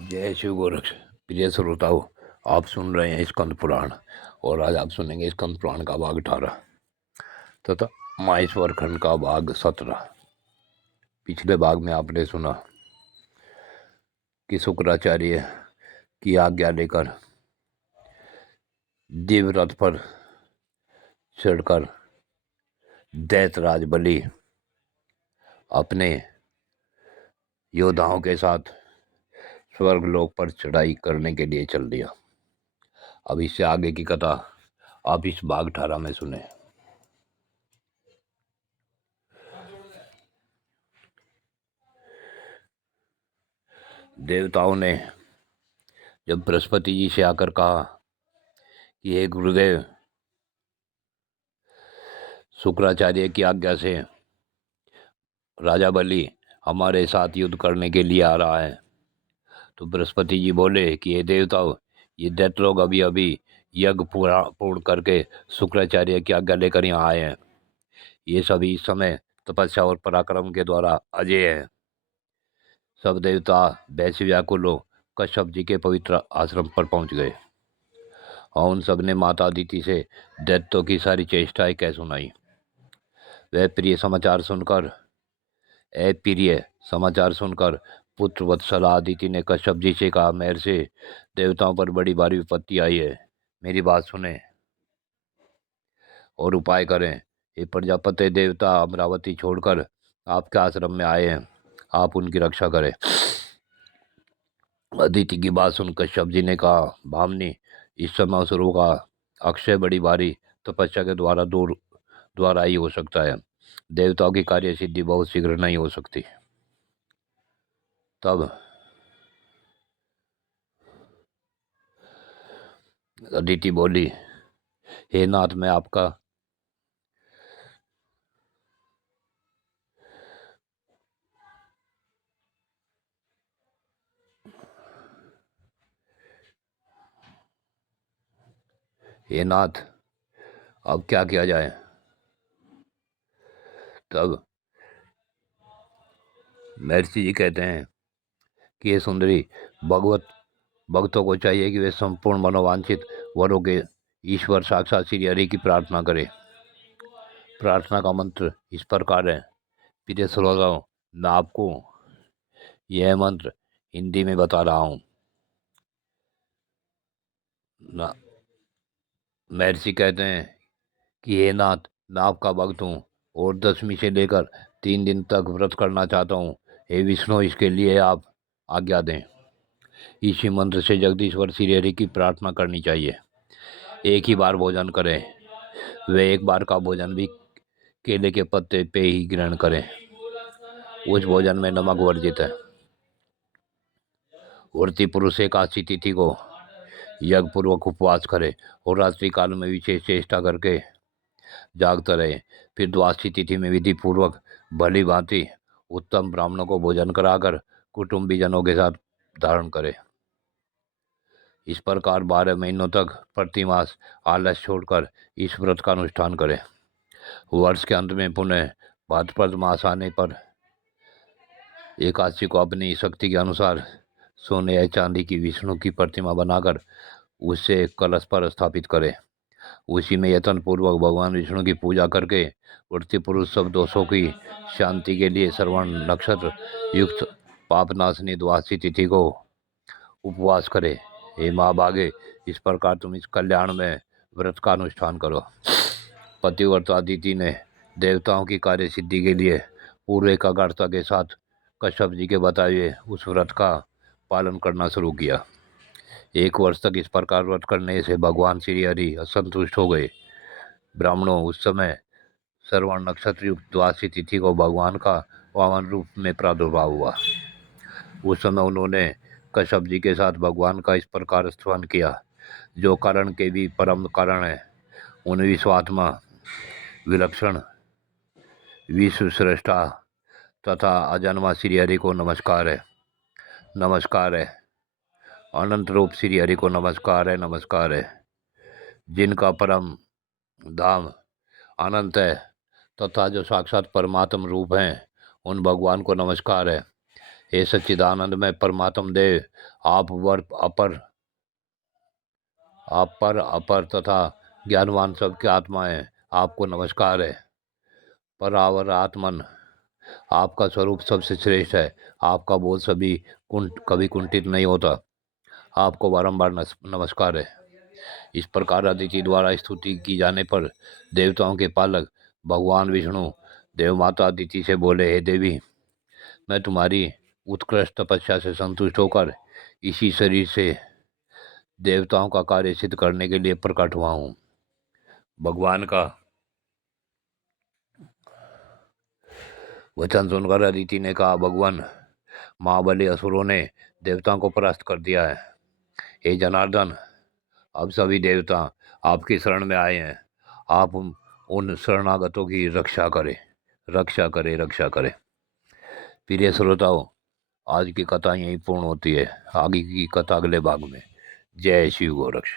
जय शिव गोरक्ष। प्रिय श्रोताओं, आप सुन रहे हैं स्कंद पुराण और आज आप सुनेंगे स्कंद पुराण का भाग 18 तथा माहेश्वर खंड का भाग 17। पिछले भाग में आपने सुना कि शुक्राचार्य की आज्ञा लेकर दिव्य रथ पर चढ़कर दैत्यराज बलि अपने योद्धाओं के साथ स्वर्गलोक पर चढ़ाई करने के लिए चल दिया। अब इससे आगे की कथा आप इस भाग 18 में सुने। देवताओं ने जब बृहस्पति जी से आकर कहा कि हे गुरुदेव, शुक्राचार्य की आज्ञा से राजा बलि हमारे साथ युद्ध करने के लिए आ रहा है, तो बृहस्पति जी बोले कि हे देवताओं, ये दैत्य लोग अभी अभी यज्ञ पूर्ण करके शुक्राचार्य की आज्ञा लेकर यहाँ आए हैं। ये सभी इस समय तपस्या और पराक्रम के द्वारा अजय हैं। सब देवता वैसे व्याकुल हो कश्यप जी के पवित्र आश्रम पर पहुंच गए और उन सब ने माता अदिति से दैत्यों की सारी चेष्टाएं कह सुनाई। वह प्रिय समाचार सुनकर पुत्र वत्सला अदिति ने कश्यप जी से कहा, मेरे से देवताओं पर बड़ी भारी विपत्ति आई है, मेरी बात सुने और उपाय करें। ये प्रजापति देवता अमरावती छोड़कर आपके आश्रम में आए हैं, आप उनकी रक्षा करें। अदिति की बात सुन कश्यप जी ने कहा, भामनी, इस समय असुरों का अक्षय बड़ी भारी तपस्या के द्वारा ही हो सकता है। देवताओं की कार्य सिद्धि बहुत शीघ्र नहीं हो सकती। तब अदिति बोली, हे नाथ, मैं आपका हे नाथ, अब क्या किया जाए। तब महर्षि जी कहते हैं कि ये सुंदरी, भक्तों को चाहिए कि वे संपूर्ण मनोवांछित वरों के ईश्वर साक्षात श्री हरि की प्रार्थना करें। प्रार्थना का मंत्र इस प्रकार है। प्रिय श्रोताओं, मैं आपको यह मंत्र हिंदी में बता रहा हूँ। महर्षि कहते हैं कि हे नाथ, मैं आपका भक्त हूँ और 10वीं से लेकर 3 दिन तक व्रत करना चाहता हूँ। हे विष्णु, इसके लिए आप आज्ञा दें। इसी मंत्र से जगदीश्वर श्री हरि की प्रार्थना करनी चाहिए। एक ही बार भोजन करें, वे एक बार का भोजन भी केले के पत्ते पे ही ग्रहण करें। उस भोजन में नमक वर्जित है। व्रती पुरुष एकादशी तिथि को यज्ञ पूर्वक उपवास करे और रात्रि काल में विशेष चेष्टा करके जागता रहे। फिर द्वादशी तिथि में विधि पूर्वक भली भांति उत्तम ब्राह्मणों को भोजन कराकर कुटुंबी जनों के साथ धारण करे। इस प्रकार 12 महीनों तक प्रतिमास आलस छोड़कर इस व्रत का अनुष्ठान करें। वर्ष के अंत में पुनः भाद्रपद मास आने पर एकादशी को अपनी शक्ति के अनुसार सोने या चांदी की विष्णु की प्रतिमा बनाकर उसे कलश पर स्थापित करें। उसी में यत्न पूर्वक भगवान विष्णु की पूजा करके व्रती पुरुष सब दोषों की शांति के लिए श्रवण नक्षत्र युक्त पापनाशनी द्वादशी तिथि को उपवास करे। हे माँ भागे, इस प्रकार तुम इस कल्याण में व्रत का अनुष्ठान करो। पतिव्रता अदिति ने देवताओं की कार्य सिद्धि के लिए पूरे एकाग्रता के साथ कश्यप जी के बताए हुए उस व्रत का पालन करना शुरू किया। 1 वर्ष तक इस प्रकार व्रत करने से भगवान श्री हरि असंतुष्ट हो गए। ब्राह्मणों, उस समय श्रवण नक्षत्र युक्त द्वादशी तिथि को भगवान का वामन रूप में प्रादुर्भाव हुआ। उस समय उन्होंने कश्यप जी के साथ भगवान का इस प्रकार स्तवन किया, जो कारण के भी परम कारण है। उन विश्वात्मा, विलक्षण, विश्व श्रेष्ठा तथा अजन्मा श्री हरि को नमस्कार है, नमस्कार है। अनंत रूप श्री हरि को नमस्कार है, नमस्कार है। जिनका परम धाम अनंत है तथा जो साक्षात परमात्म रूप हैं, उन भगवान को नमस्कार है। हे सच्चिदानंद में परमात्म देव, आप पर अपर तथा ज्ञानवान सबके आत्माएं, आपको नमस्कार है। परावर आत्मन, आपका स्वरूप सबसे श्रेष्ठ है। आपका बोध कभी कुंठित नहीं होता। आपको बारंबार नमस्कार है। इस प्रकार अदिति द्वारा स्तुति की जाने पर देवताओं के पालक भगवान विष्णु देवमाता अदिति से बोले, हे देवी, मैं तुम्हारी उत्कृष्ट तपस्या से संतुष्ट होकर इसी शरीर से देवताओं का कार्य सिद्ध करने के लिए प्रकट हुआ हूँ। भगवान का वचन सुनकर अदिति ने कहा, भगवान, महाबली असुरों ने देवताओं को परास्त कर दिया है। हे जनार्दन, अब सभी देवता आपकी शरण में आए हैं। आप उन शरणागतों की रक्षा करें, रक्षा करें, रक्षा करें। प्रिय श्रोताओं, आज की कथा यहीं पूर्ण होती है। आगे की कथा अगले भाग में। जय शिव गोरक्ष।